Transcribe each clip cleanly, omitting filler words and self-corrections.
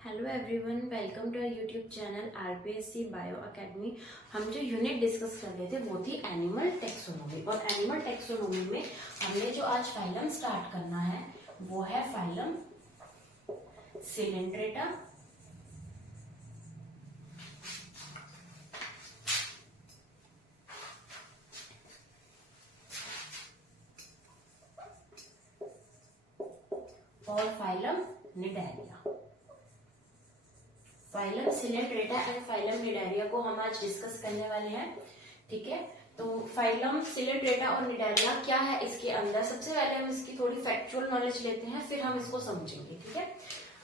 Hello everyone, welcome to our YouTube channel RPSC bio academy. हम जो unit discuss कर रहे थे वो थी एनिमल टेक्सोनोमी, और एनिमल टेक्सोनोमी में हमने जो आज फाइलम स्टार्ट करना है वो है फाइलम सिलेंड्रेटा। और phylum Cnidaria. Phylum Coelenterata and phylum Cnidaria को हम आज डिस्कस करने वाले हैं। ठीक है, तो फाइलम सिलेंड्रेटा और निडारिया क्या है इसके अंदर, सबसे पहले हम इसकी थोड़ी फैक्चुअल नॉलेज लेते हैं, फिर हम इसको समझेंगे। ठीक है,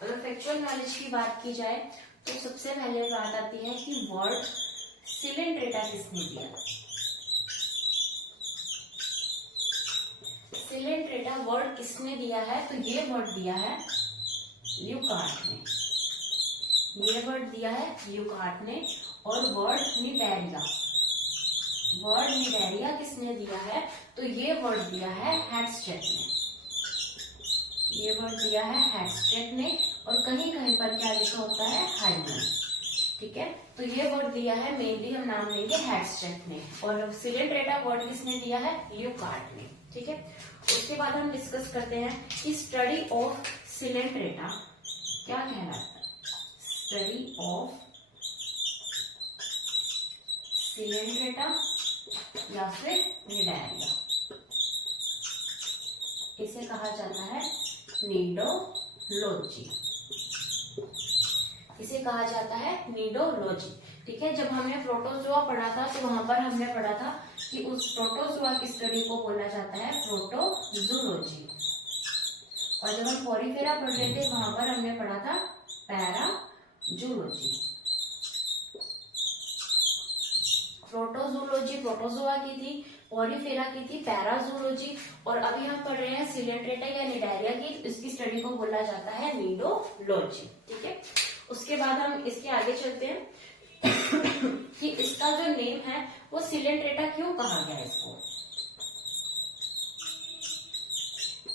अगर फैक्चुअल नॉलेज की बात की जाए तो सबसे पहले बात आती है कि वर्ड सिलेंड्रेटा किसने दिया। सिलेंड्रेटा वर्ड किसने दिया है, तो ये वर्ड दिया है ल्यूकार्ट ने। ये वर्ड दिया है ल्यूकार्ट ने। और वर्ड निडारिया, वर्ड निडारिया किसने दिया है, तो ये वर्ड दिया है हैडस्टेड ने। ये वर्ड दिया है हैडस्टेड ने, और कहीं कहीं पर क्या लिखा होता है, हाइमन। ठीक है, तो ये वर्ड दिया है, मेनली हम नाम लेंगे हैडस्टेड ने। और सिलेंड्रेटा वर्ड किसने दिया है, ल्यूकार्ट ने। ठीक है, उसके बाद हम डिस्कस करते हैं कि स्टडी ऑफ सिलेंड्रेटा क्या कहलाता है। स्टडी ऑफ सिलेंड्रेटा या फिर निडारिया, इसे कहा जाता है नीडोलॉजी। इसे कहा जाता है नीडोलॉजी। ठीक है, जब हमने प्रोटोजोआ पढ़ा था तो वहां पर हमने पढ़ा था कि उस प्रोटोजोआ की स्टडी को बोला जाता है प्रोटोजूलॉजी। और जब हम पोरीफेरा पढ़ रहे थे वहां पर हमने पढ़ा था पैराजूलॉजी। प्रोटोजूलॉजी प्रोटोजोआ की थी, पोरीफेरा की थी पैराजूलॉजी, और अभी हम पढ़ रहे हैं सिलेंड्रेटा या निडारिया की, इसकी स्टडी को बोला जाता है नीडोलॉजी। ठीक है, उसके बाद हम इसके आगे चलते हैं कि इसका जो नेम है वो सिलेंड्रेटा क्यों कहा गया।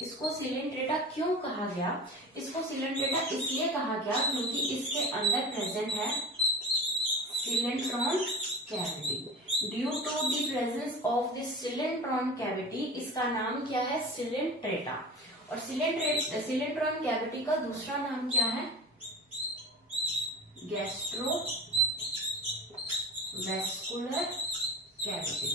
इसको सिलेंड्रेटा क्यों कहा गया, इसको सिलेंड्रेटा इसलिए कहा गया क्योंकि इसके अंदर प्रेजेंट है coelenteron cavity. Due to the presence of this coelenteron cavity, इसका नाम क्या है, सिलेंड्रेटा। और सिलेंट्रॉन कैविटी का दूसरा नाम क्या है, गैस्ट्रोवेस्कुलर कैविटी।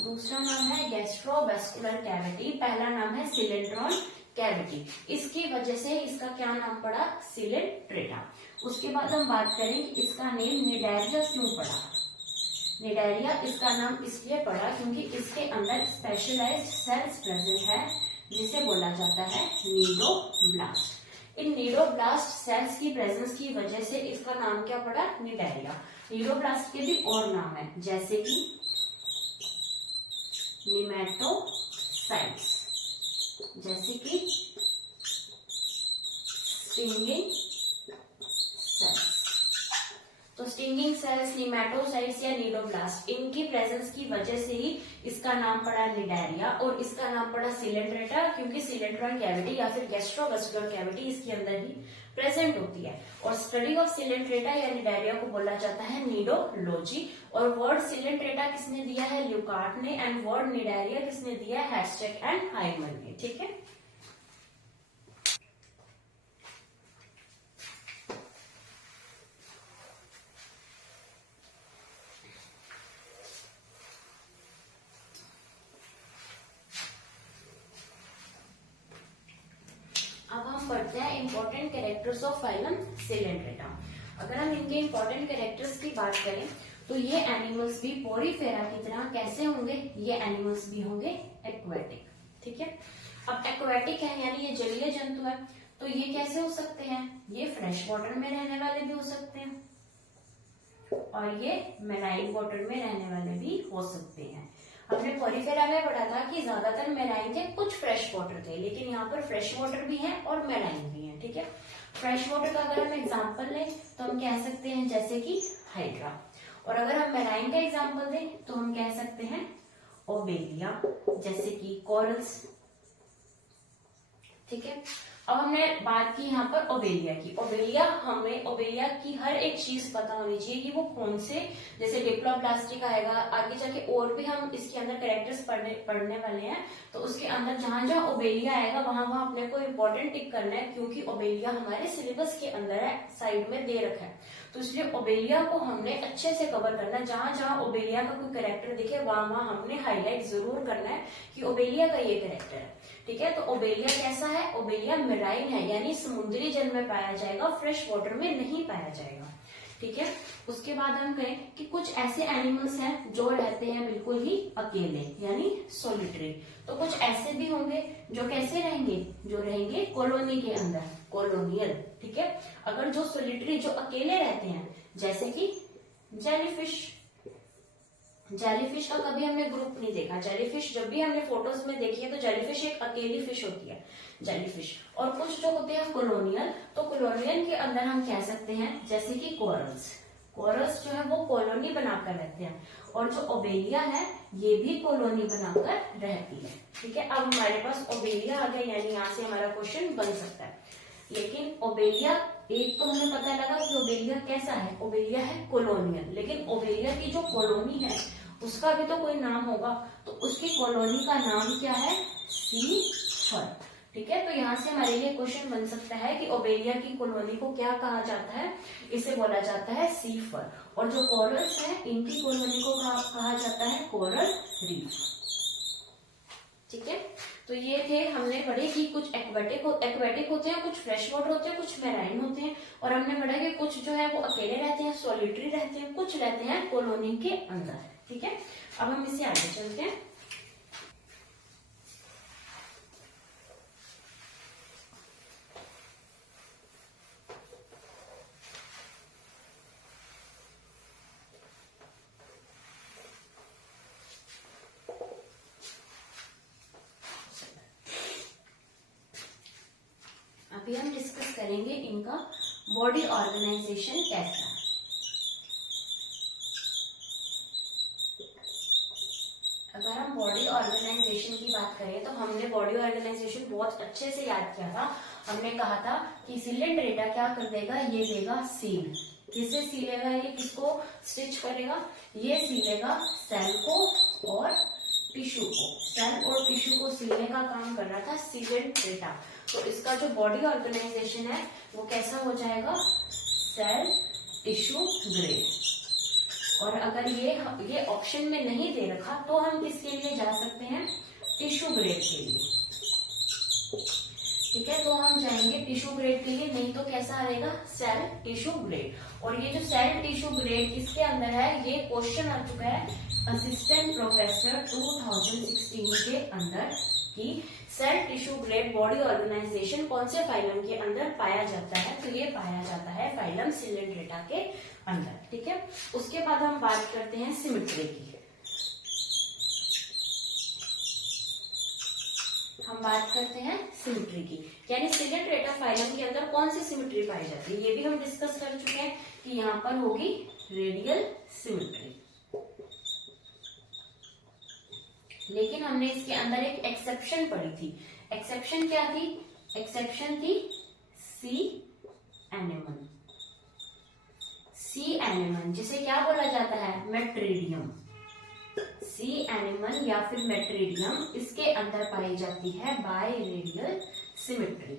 दूसरा नाम है गैस्ट्रोवेस्कुलर कैविटी, पहला नाम है सिलेंट्रॉन कैविटी। इसकी वजह से इसका क्या नाम पड़ा, सिलेंड्रेटा। उसके बाद हम बात करें कि इसका नेम निडारिया क्यों पड़ा। निडारिया इसका नाम इसलिए पड़ा क्योंकि इसके अंदर स्पेशलाइज्ड सेल्स प्रेजेंट है जिसे बोला जाता है नीडोब्लास्ट। इन नीडोब्लास्ट सेल्स की प्रेजेंस की वजह से इसका नाम क्या पड़ा, निडारिया। नीडोब्लास्ट के भी और नाम है, जैसे कि निमेटोसाइट्स, जैसे कि स्टिंगिंग सेल्स। तो स्टिंगिंग सेल्स, निमेटोसाइट्स या नीडोब्लास्ट, इनकी प्रेजेंस की वजह से ही इसका नाम पड़ा निडारिया, और इसका नाम पड़ा सिलेंड्रेटा क्योंकि सिलेंट्रॉन कैविटी या फिर गैस्ट्रोवेस्कुलर कैविटी इसके अंदर ही प्रेजेंट होती है। और स्टडी ऑफ सिलेंड्रेटा या निडारिया को बोला जाता है नीडोलॉजी। और वर्ड सिलेंड्रेटा किसने दिया है, ल्यूकार्ट ने, एंड वर्ड निडारिया किसने दिया है, हैडस्टेड एंड हाइमन ने। ठीक है, अब हम पढ़ते हैं important characters of phylum Coelenterata. अगर हम इनके इंपॉर्टेंट कैरेक्टर्स की बात करें तो ये एनिमल्स भी पोरीफेरा की तरह कैसे होंगे, ये एनिमल्स भी होंगे एक्वेटिक। ठीक है, अब एक्वेटिक है यानी ये जलीय जंतु है, तो ये कैसे हो सकते हैं, ये फ्रेश वाटर में रहने वाले भी हो सकते हैं और ये मेराइन वाटर में रहने वाले भी हो सकते हैं। हमने पोरीफेरा में पढ़ा था कि ज्यादातर मेराइन थे, कुछ फ्रेश वाटर थे, लेकिन यहाँ पर फ्रेश वाटर भी है और मेराइन भी है। ठीक है, फ्रेश वाटर का अगर हम एग्जांपल लें तो हम कह सकते हैं जैसे कि हाइड्रा, और अगर हम मेराइन का एग्जांपल दें तो हम कह सकते हैं ओबेलिया, जैसे कि कोरल्स। ठीक है, अब हमने बात की यहाँ पर ओबेलिया की। ओबेलिया की हर एक चीज पता होनी चाहिए कि वो कौन से, जैसे डिप्लोब्लास्टिक आएगा, आगे जाके और भी हम इसके अंदर कैरेक्टर्स पढ़ने वाले हैं, तो उसके अंदर जहां जहां ओबेलिया आएगा वहां वहां अपने को इम्पोर्टेंट टिक करना है, क्योंकि ओबेलिया हमारे सिलेबस के अंदर है, साइड में दे रखा है। तो इसलिए ओबेलिया को हमने अच्छे से कवर करना है। जहां जहां ओबेलिया का कोई कैरेक्टर दिखे वहां वहां हमने हाईलाइट जरूर करना है कि ओबेलिया का ये कैरेक्टर है। ठीक है, तो ओबेलिया कैसा है? ओबेलिया मेराइन है, यानी समुद्री जल में पाया जाएगा, फ्रेश वाटर में नहीं पाया जाएगा। ठीक है, उसके बाद हम कहें कि कुछ ऐसे एनिमल्स हैं जो रहते हैं बिल्कुल ही अकेले, यानी सोलिटरी। तो कुछ ऐसे भी होंगे जो कैसे रहेंगे, जो रहेंगे कॉलोनी के अंदर, कॉलोनियल। ठीक है, अगर जो सोलिटरी, जो अकेले रहते हैं, जैसे कि जेलीफिश का कभी हमने ग्रुप नहीं देखा। जेलीफिश जब भी हमने फोटोज में देखी है तो जेलीफिश एक अकेली फिश होती है, जेलीफिश। और कुछ जो होते हैं कॉलोनियल, तो कॉलोनियल के अंदर हम कह सकते हैं जैसे कि कोरल्स जो है वो कॉलोनी बनाकर रहते हैं, और जो ओबेलिया है ये भी कॉलोनी बनाकर रहती है। ठीक है, अब हमारे पास ओबेलिया आ गया, यानी यहाँ से हमारा क्वेश्चन बन सकता है। लेकिन ओबेलिया, एक तो हमें पता लगा कि ओबेलिया कैसा है, ओबेलिया है कॉलोनियल, लेकिन ओबेलिया की जो कॉलोनी है उसका भी तो कोई नाम होगा, तो उसकी कॉलोनी का नाम क्या है? सी फर। ठीक है, तो यहाँ से हमारे लिए क्वेश्चन बन सकता है कि ओबेलिया की कॉलोनी को क्या कहा जाता है? इसे बोला जाता है सी फर। और जो कोरल्स है इनकी कॉलोनी को कहा जाता है कोरल रीफ। ठीक है, तो ये थे, हमने पढ़े कि कुछ एक्वेटिक होते हैं, कुछ फ्रेश वाटर होते हैं, कुछ मैराइन होते हैं, और हमने पढ़ा कि कुछ जो है वो अकेले रहते हैं, सॉलिटरी रहते हैं, कुछ रहते हैं कॉलोनी के अंदर। ठीक है, अब हम इससे आगे चलते हैं। अभी हम डिस्कस करेंगे इनका बॉडी ऑर्गेनाइजेशन कैसा है। अगर हम बॉडी ऑर्गेनाइजेशन की बात करें तो हमने बॉडी ऑर्गेनाइजेशन बहुत अच्छे से याद किया था। हमने कहा था कि सिलेंड्रेटा क्या कर देगा, ये देगा सील। किससे सीलेगा? ये किसको स्टिच करेगा? ये सीलेगा सेल को और टिश्यू को। सेल और टिश्यू को सीलने का काम कर रहा था सिलेंड्रेटा। तो इसका जो बॉडी ऑर्गेनाइजेशन है वो कैसा हो जाएगा? Cell tissue grade. और अगर ये ऑप्शन में नहीं दे रखा तो हम किसके लिए जा सकते हैं? टिश्यू ग्रेड के लिए। ठीक है, तो हम जाएंगे टिश्यू ग्रेड के लिए, नहीं तो कैसा आएगा? Cell tissue grade. और ये जो सेल टिश्यू ग्रेड किसके अंदर है? ये क्वेश्चन आ चुका है असिस्टेंट प्रोफेसर 2016 के अंदर कि cell tissue grade body organization कौन से फाइलम के अंदर पाया जाता है? तो ये पाया जाता है फाइलम सिलेंड्रेटा के अंदर। ठीक है, उसके बाद हम बात करते हैं सिमेट्री की। हम बात करते हैं सिमेट्री की, यानी सिलेंड्रेटा फाइलम के अंदर कौन सी सिमेट्री पाई जाती है, ये भी हम डिस्कस कर चुके हैं कि यहाँ पर होगी रेडियल सिमेट्री। लेकिन हमने इसके अंदर एक एक्सेप्शन पढ़ी थी। एक्सेप्शन क्या थी? एक्सेप्शन थी सी एनेमन। सी एनेमन जिसे क्या बोला जाता है? मेट्रीडियम। सी एनिमल या फिर मेट्रीडियम, इसके अंदर पाई जाती है बाय रेडियल सिमेट्री।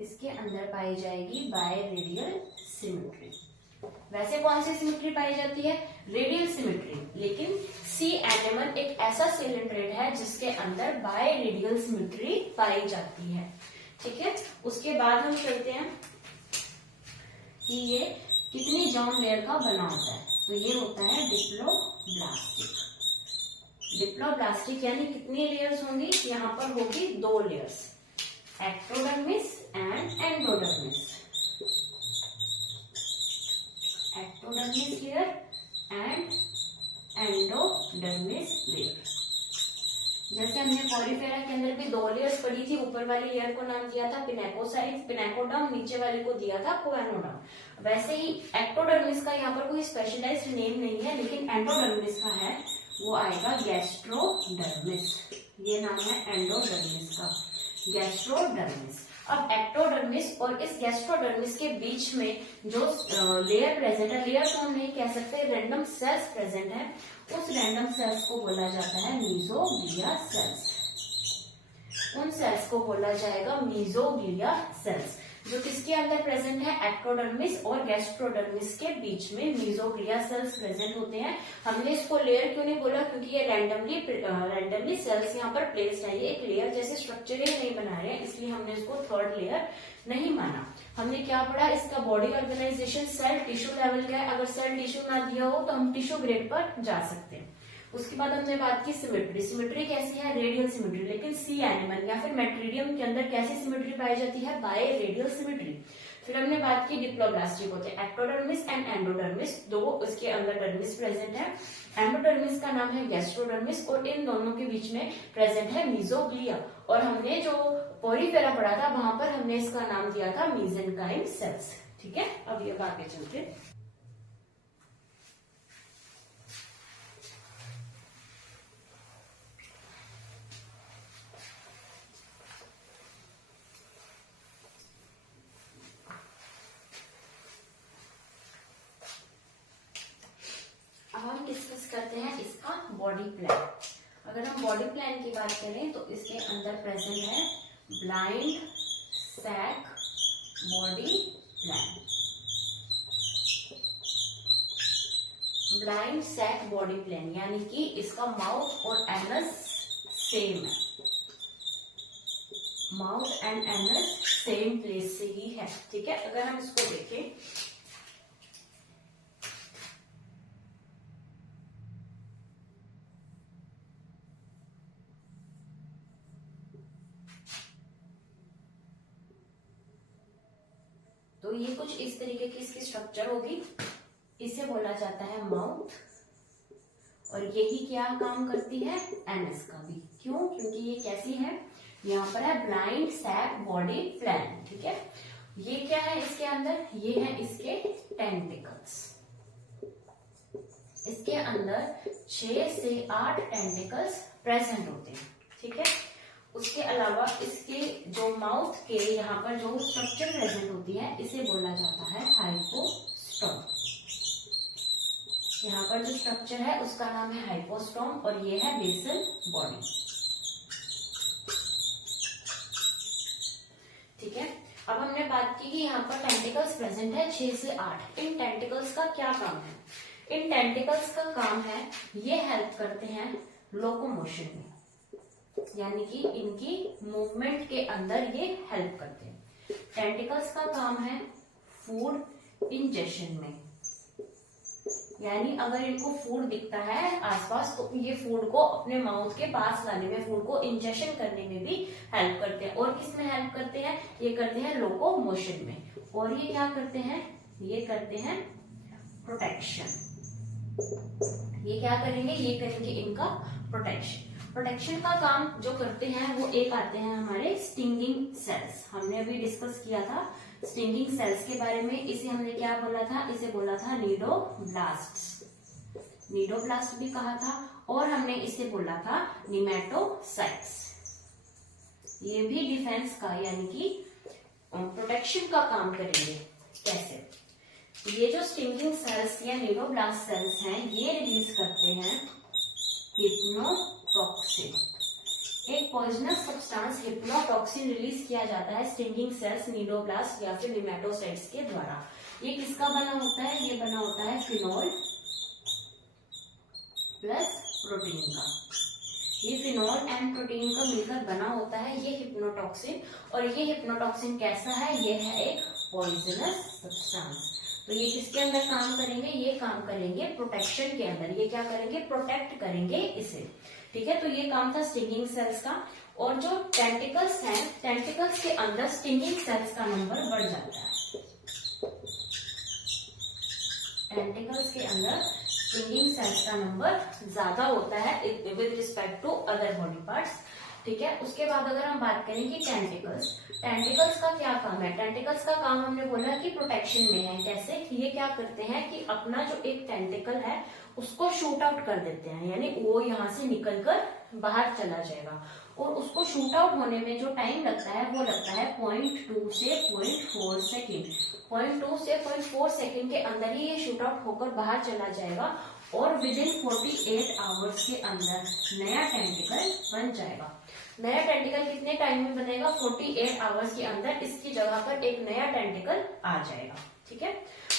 इसके अंदर पाई जाएगी बाय रेडियल सिमेट्री। वैसे कौन सी सिमेट्री पाई जाती है? Radial symmetry. लेकिन सी एनिमल एक ऐसा सिलेंड्रेट है जिसके अंदर बाय रेडियल सिमेट्री पाई जाती है। ठीक है, उसके बाद हम चलते हैं कि ये कितनी जॉन लेयर का बना होता है। तो ये होता है डिप्लोब्लास्टिक। डिप्लोब्लास्टिक यानी कितनी लेयर्स होंगी? यहाँ पर होगी 2 layers, ectodermis and endodermis. Ectodermis layer and endodermis layer. जैसे हमने पॉलीफेरा के अंदर भी 2 लेयर्स पढ़ी थी, ऊपर वाली लेयर को नाम दिया था पिनेकोडर्म, नीचे वाले को दिया था कोएनोडर्म। वैसे ही एक्टोडर्मिस का यहाँ पर कोई स्पेशलाइज्ड नेम नहीं है, लेकिन एंडोडर्मिस का है, वो आएगा गैस्ट्रोडर्मिस। ये नाम है एंडोडर्मिस का। गैस्ट्रोडर्मिस। अब एक्टोडर्मिस और इस गैस्ट्रोडर्मिस के बीच में जो लेयर प्रेजेंट है, लेयर तो हम नहीं कह सकते, रैंडम सेल्स प्रेजेंट है, उस रैंडम सेल्स को बोला जाता है मीजोग्लिया सेल्स। उन सेल्स को बोला जाएगा मीजोग्लिया सेल्स, जो किसके अंदर प्रेजेंट है, एक्टोडर्मिस और गैस्ट्रोडर्मिस के बीच में मीजोग्लिया सेल्स प्रेजेंट होते हैं। हमने इसको लेयर क्यों नहीं बोला, क्योंकि ये रैंडमली सेल्स यहाँ पर प्लेस्ड है, ये एक लेयर जैसे स्ट्रक्चर ही नहीं बना रहे हैं, इसलिए हमने इसको थर्ड लेयर नहीं माना। हमने क्या पढ़ा, इसका body organization cell tissue level का है, अगर सेल टिश्यू ना दिया हो तो हम टिश्यू ग्रेड पर जा सकते हैं। उसके बाद हमने बात की सिमेट्री। सिमेट्री कैसी है, रेडियल सिमेट्री, लेकिन सी एनिमल या फिर मेट्रीडियम के अंदर कैसी सिमेट्री पाई जाती है, बाय रेडियल सिमेट्री। फिर हमने बात की डिप्लोब्लास्टिक होते हैं, एक्टोडर्मिस एंड एंडोडर्मिस, दो उसके अंदर डर्मिस प्रेजेंट है। एंडोडर्मिस का नाम है गैस्ट्रोडर्मिस और इन दोनों के बीच में प्रेजेंट है मीजोग्लिया। और हमने जो पोरीफेरा पढ़ा था वहां पर हमने इसका नाम दिया था मीजेनकाइम सेल्स। ठीक है, अब ये आगे चलते डिस्कस करते हैं इसका बॉडी प्लान। अगर हम बॉडी प्लान की बात करें तो इसके अंदर प्रेजेंट है blind sac body plan. Blind sac body plan यानी कि इसका माउथ और एनस सेम है, mouth and anus same place से ही है। ठीक है, अगर हम इसको देखें तो ये कुछ इस तरीके की इसकी स्ट्रक्चर होगी, इसे बोला जाता है माउथ, और यही क्या काम करती है, एनस का भी। क्यों, क्योंकि ये कैसी है, यहाँ पर है ब्लाइंड सैक बॉडी प्लान। ठीक है, ये क्या है इसके अंदर, ये है इसके टेंटिकल्स। इसके अंदर 6 से 8 टेंटिकल्स प्रेजेंट होते हैं। ठीक है, उसके अलावा इसके जो माउथ के यहाँ पर जो स्ट्रक्चर प्रेजेंट होती है इसे बोला जाता है हाइपोस्टोम। यहाँ पर जो स्ट्रक्चर है उसका नाम है हाइपोस्टोम और ये है बेसल बॉडी। ठीक है, अब हमने बात की कि यहाँ पर टेंटिकल्स प्रेजेंट है 6 से 8। इन टेंटिकल्स का क्या काम है, इन टेंटिकल्स का काम है ये हेल्प करते हैं लोकोमोशन में, यानी कि इनकी मूवमेंट के अंदर ये हेल्प करते हैं। टेंटिकल्स का काम है फूड इंजेशन में, यानी अगर इनको फूड दिखता है आसपास तो ये फूड को अपने माउथ के पास लाने में, फूड को इंजेशन करने में भी हेल्प करते हैं। और किस में हेल्प करते हैं, ये करते हैं लोकोमोशन में। और ये क्या करते हैं, ये करते हैं प्रोटेक्शन। ये क्या करेंगे, ये करेंगे इनका प्रोटेक्शन। प्रोटेक्शन का काम जो करते हैं वो एक आते हैं हमारे स्टिंगिंग सेल्स। हमने अभी डिस्कस किया था स्टिंगिंग सेल्स के बारे में। इसे हमने क्या बोला था, इसे बोला था नीडोब्लास्ट, नीडोब्लास्ट भी कहा था। और हमने इसे बोला था निमेटोसाइट्स। ये भी डिफेंस का यानी कि प्रोटेक्शन का काम करेंगे। कैसे, ये जो स्टिंगिंग सेल्स या नीडोब्लास्ट सेल्स हैं ये रिलीज करते हैं हिप्नोटॉक्सिन। एक पॉइजनस सब्सटेंस हिप्नोटॉक्सिन रिलीज किया जाता है स्टिंगिंग सेल्स, नीडोब्लास्ट या फिर निमेटोसाइट्स के द्वारा। ये किसका बना होता है, ये बना होता है फिनोल प्लस प्रोटीन का। ये फिनोल एंड प्रोटीन का मिलकर बना होता है ये हिप्नोटॉक्सिन। और ये हिप्नोटॉक्सिन कैसा है, ये है एक पॉइजनस सब्सटेंस। तो ये किसके अंदर काम करेंगे, ये काम करेंगे प्रोटेक्शन के अंदर। ये क्या करेंगे, प्रोटेक्ट करेंगे इसे। ठीक है, तो ये काम था स्टिंगिंग सेल्स का। और जो टेंटिकल्स हैं, टेंटिकल्स के अंदर स्टिंगिंग सेल्स का नंबर बढ़ जाता है। टेंटिकल्स के अंदर स्टिंगिंग सेल्स का नंबर ज्यादा होता है with respect to other body parts. ठीक है, उसके बाद अगर हम बात करें कि टेंटिकल्स, टेंटिकल्स का क्या काम है। टेंटिकल्स का काम हमने बोला कि प्रोटेक्शन में है। कैसे, ये क्या करते हैं कि अपना जो एक टेंटिकल है उसको शूट आउट कर देते हैं, यानी वो यहाँ से निकलकर बाहर चला जाएगा। और उसको शूट आउट होने में जो टाइम लगता है वो लगता है 0.2 से 0.4 सेकेंड। 0.2 से 0.4 सेकेंड के अंदर ही ये शूट आउट होकर बाहर चला जाएगा और विद इन 48 आवर्स के अंदर नया टेंटिकल बन जाएगा। नया टेंटिकल कितने टाइम में बनेगा? 48 आवर्स के अंदर इसकी जगह पर एक नया टेंटिकल आ जाएगा। ठीक है।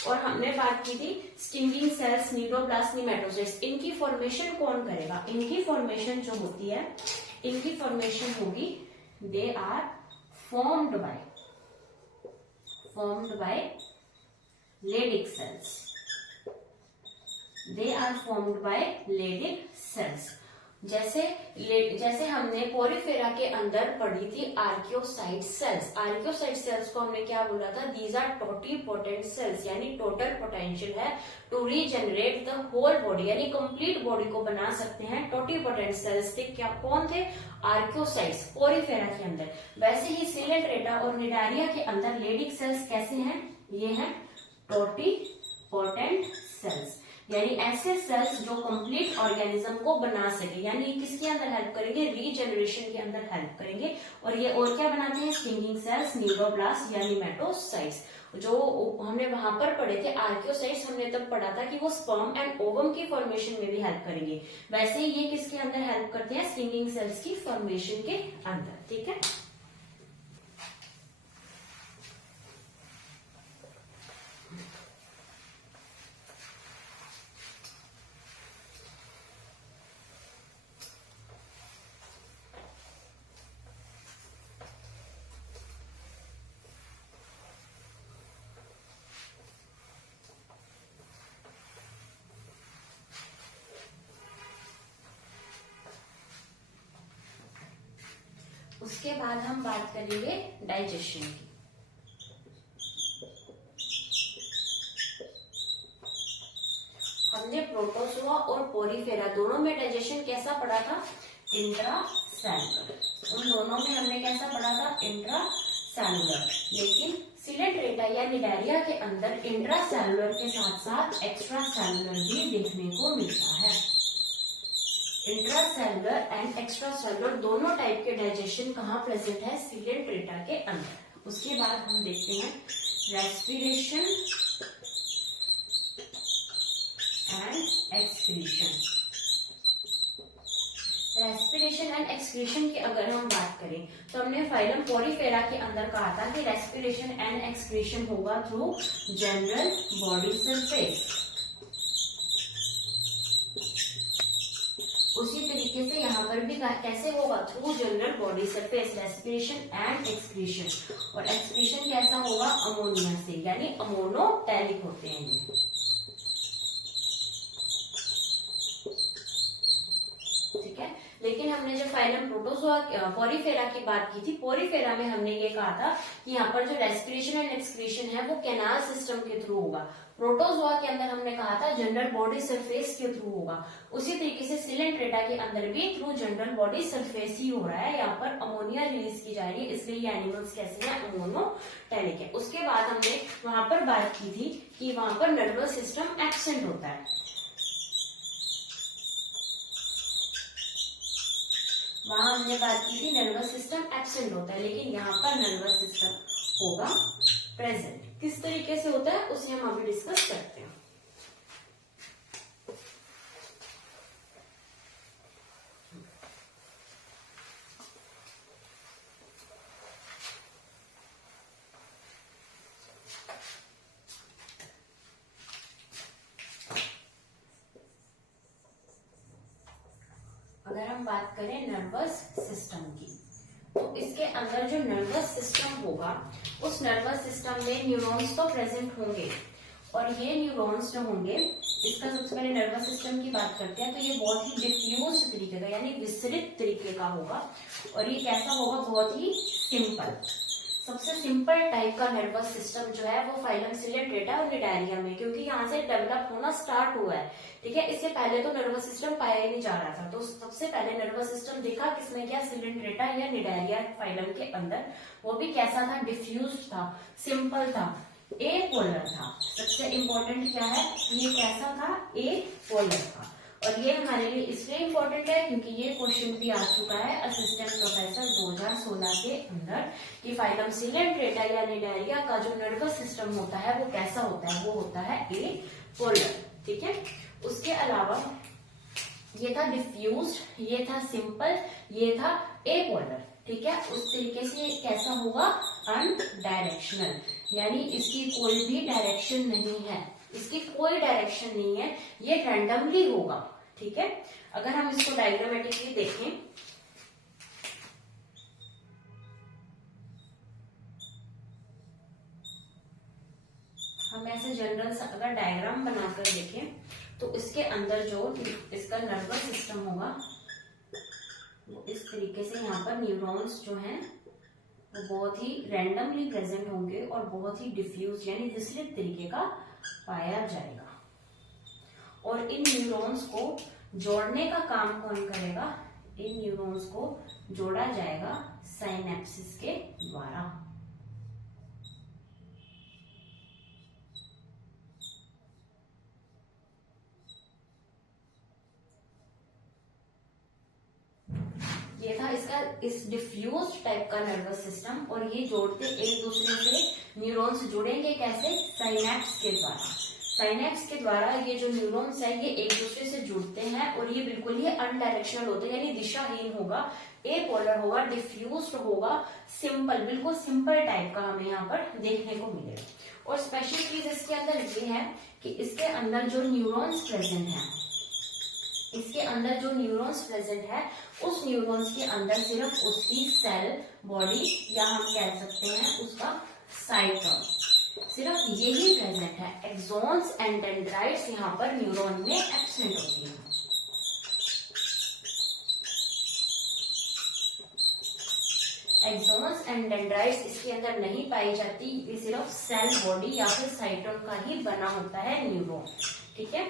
और हमने बात की थी स्टिंगिंग सेल्स, नीडोब्लास्ट, नीमैटोसाइट्स, इनकी फॉर्मेशन कौन करेगा? इनकी फॉर्मेशन जो होती है, इनकी फॉर्मेशन होगी, they are formed by Leydig cells. They are formed by Leydig cells. जैसे हमने पोरिफेरा के अंदर पढ़ी थी आर्कियोसाइट सेल्स। आर्कियोसाइट सेल्स को हमने क्या बोला था? दीज आर टोटिपोटेंट सेल्स, यानी टोटल पोटेंशियल है to regenerate the whole body, यानी कंप्लीट बॉडी को बना सकते हैं। टोटिपोटेंट सेल्स थे क्या? कौन थे? आर्कियोसाइट्स, पोरिफेरा के अंदर। वैसे ही सिलेंट्रेटा और निडारिया के अंदर लेडिक सेल्स कैसे हैं? ये हैं टोटिपोटेंट सेल्स, यानी ऐसे सेल्स जो कंप्लीट ऑर्गेनिज्म को बना सके, यानी किसके अंदर हेल्प करेंगे? रीजनरेशन के अंदर हेल्प करेंगे। और ये और क्या बनाते हैं? स्टिंगिंग सेल्स, नीडोब्लास्ट या नीमैटोसाइट्स। जो हमने वहां पर पढ़े थे आर्कियोसाइट्स, हमने तब पढ़ा था कि वो स्पर्म एंड ओवम की फॉर्मेशन में भी हेल्प करेंगे। वैसे ही ये किसके अंदर हेल्प करते हैं? स्टिंगिंग सेल्स की फॉर्मेशन के अंदर। ठीक है। उसके बाद हम बात करेंगे डाइजेशन की। हमने प्रोटोजोआ और पोरिफेरा दोनों में डाइजेशन कैसा पढ़ा था? इंट्रासेलुलर। उन दोनों में हमने कैसा पढ़ा था? इंट्रासेलुलर। लेकिन सिलेंट्रेटा या निडारिया के अंदर इंट्रासेलुलर के साथ साथ एक्स्ट्रा सेलुलर भी देखने को मिलता है। इंट्रासेलुलर एंड एक्स्ट्रा सेलुलर दोनों टाइप के डाइजेशन कहाँ प्रेजेंट है? सिलेंट्रेटा के अंदर। उसके बाद हम देखते हैं respiration and excretion. Respiration and excretion की अगर हम बात करें तो हमने फाइलम पोरिफेरा के अंदर कहा था कि रेस्पिरेशन एंड एक्सक्रीशन होगा थ्रू जनरल बॉडी सरफेस। उसी तरीके से यहाँ पर भी कैसे होगा? Through general body surface, respiration and excretion. और एक्सक्रीशन कैसा होगा? अमोनिया से, यानी अमोनोटैलिक होते हैं ये। ठीक है। लेकिन हमने जब फाइलम प्रोटोजोआ पोरिफेरा की बात की थी, पोरिफेरा में हमने ये कहा था कि यहाँ पर जो रेस्पिरेशन एंड एक्सक्रीशन है वो कैनाल सिस्टम के थ्रू होगा। प्रोटोजोआ के अंदर हमने कहा था जनरल बॉडी सरफेस के थ्रू होगा। उसी तरीके से सिलेंट्रेटा के अंदर भी थ्रू जनरल बॉडी सरफेस ही हो रहा है। यहाँ पर अमोनिया रिलीज की जा रही है, इसलिए ये एनिमल्स कैसे हैं? अमोनोटैलिक है। उसके बाद हमने वहां पर बात की थी कि वहां पर नर्वस सिस्टम एब्सेंट होता है। वहां हमने बात की थी नर्वस सिस्टम एब्सेंट होता है, लेकिन यहाँ पर नर्वस सिस्टम होगा प्रेजेंट। किस तरीके से होता है उसे हम अभी डिस्कस करते हैं। अगर हम बात करें नर्वस सिस्टम की, तो इसके अंदर जो नर्वस सिस्टम होगा उस नर्वस सिस्टम में न्यूरॉन्स तो प्रेजेंट होंगे। और ये न्यूरॉन्स जो होंगे, इसका सबसे पहले नर्वस सिस्टम की बात करते हैं तो ये बहुत ही डिफ्यूज तरीके का, यानी विस्तृत तरीके का होगा। और ये कैसा होगा? बहुत ही सिंपल। सबसे सिंपल टाइप का नर्वस सिस्टम जो है वो फाइलम सिलेंट्रेटा और निडारिया में, क्योंकि यहाँ से डेवलप होना स्टार्ट हुआ है। ठीक है। इससे पहले तो नर्वस सिस्टम पाया ही नहीं जा रहा था। तो सबसे पहले नर्वस सिस्टम देखा किसने किया? सिलेंट्रेटा या निडारिया फाइलम के अंदर। वो भी कैसा था? डिफ्यूज था, सिंपल था, ए पोलर था। सबसे इंपॉर्टेंट क्या है? ये कैसा था? ए पोलर था। और ये हमारे लिए इसलिए इम्पोर्टेंट है क्योंकि ये क्वेश्चन भी आ चुका है असिस्टेंट प्रोफेसर 2016 के अंदर कि फाइलम सिलेंट्रेटा या निडारिया का जो नर्वस सिस्टम होता है वो कैसा होता है, वो होता है ए पोलर। ठीक है, उसके अलावा ये था डिफ्यूज्ड, ये था सिंपल, ये था ए पोलर। ठीक है, उस तरीके से कैसा होगा, अनडायरेक्शनल, यानी इसकी कोई भी डायरेक्शन नहीं है, इसकी कोई डायरेक्शन नहीं है, ये रैंडमली होगा। ठीक है, अगर हम इसको डायग्रामेटिकली देखें, हम ऐसे जनरल सा अगर डायग्राम बनाकर देखें तो इसके अंदर जो इसका नर्वस सिस्टम होगा वो इस तरीके से, यहाँ पर न्यूरॉन्स जो हैं वो बहुत ही रैंडमली प्रेजेंट होंगे और बहुत ही डिफ्यूज यानी विस्तृत तरीके का पाया जाएगा। और इन न्यूरॉन्स को जोड़ने का काम कौन करेगा, इन न्यूरॉन्स को जोड़ा जाएगा साइनेप्सिस के द्वारा। ये था इसका इस डिफ्यूज टाइप का नर्वस सिस्टम, और ये जोड़ते एक दूसरे से न्यूरॉन्स जुड़ेंगे कैसे, साइनेप्स के द्वारा। साइनेप्स के द्वारा ये जो न्यूरॉन्स है ये एक दूसरे से जुड़ते हैं और ये बिल्कुल ही अनडायरेक्शनल होते हैं, यानी दिशाहीन होगा, ए पोलर होगा, डिफ्यूज होगा, सिंपल, बिल्कुल सिंपल टाइप का हमें यहाँ पर देखने को मिलेगा। और स्पेशल चीज इसके अंदर ये है कि इसके अंदर जो न्यूरॉन्स प्रेजेंट है, इसके अंदर जो न्यूरॉन्स प्रेजेंट है उस न्यूरॉन्स के अंदर सिर्फ उसकी सेल बॉडी या हम कह सकते हैं उसका साइटोन, सिर्फ यही प्रेजेंट है। एक्सॉन्स एंड डेंड्राइट्स यहाँ पर न्यूरॉन में एब्सेंट होती है। एक्सॉन्स एंड डेंड्राइट्स इसके अंदर नहीं पाई जाती, ये सिर्फ सेल बॉडी या फिर साइटोन का ही बना होता है न्यूरॉन। ठीक है,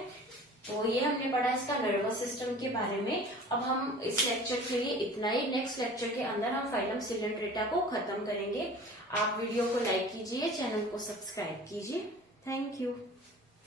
तो ये हमने पढ़ा इसका नर्वस सिस्टम के बारे में। अब हम इस लेक्चर के लिए इतना ही, नेक्स्ट लेक्चर के अंदर हम फाइलम सिलेंट्रेटा को खत्म करेंगे। आप वीडियो को लाइक कीजिए, चैनल को सब्सक्राइब कीजिए। Thank you.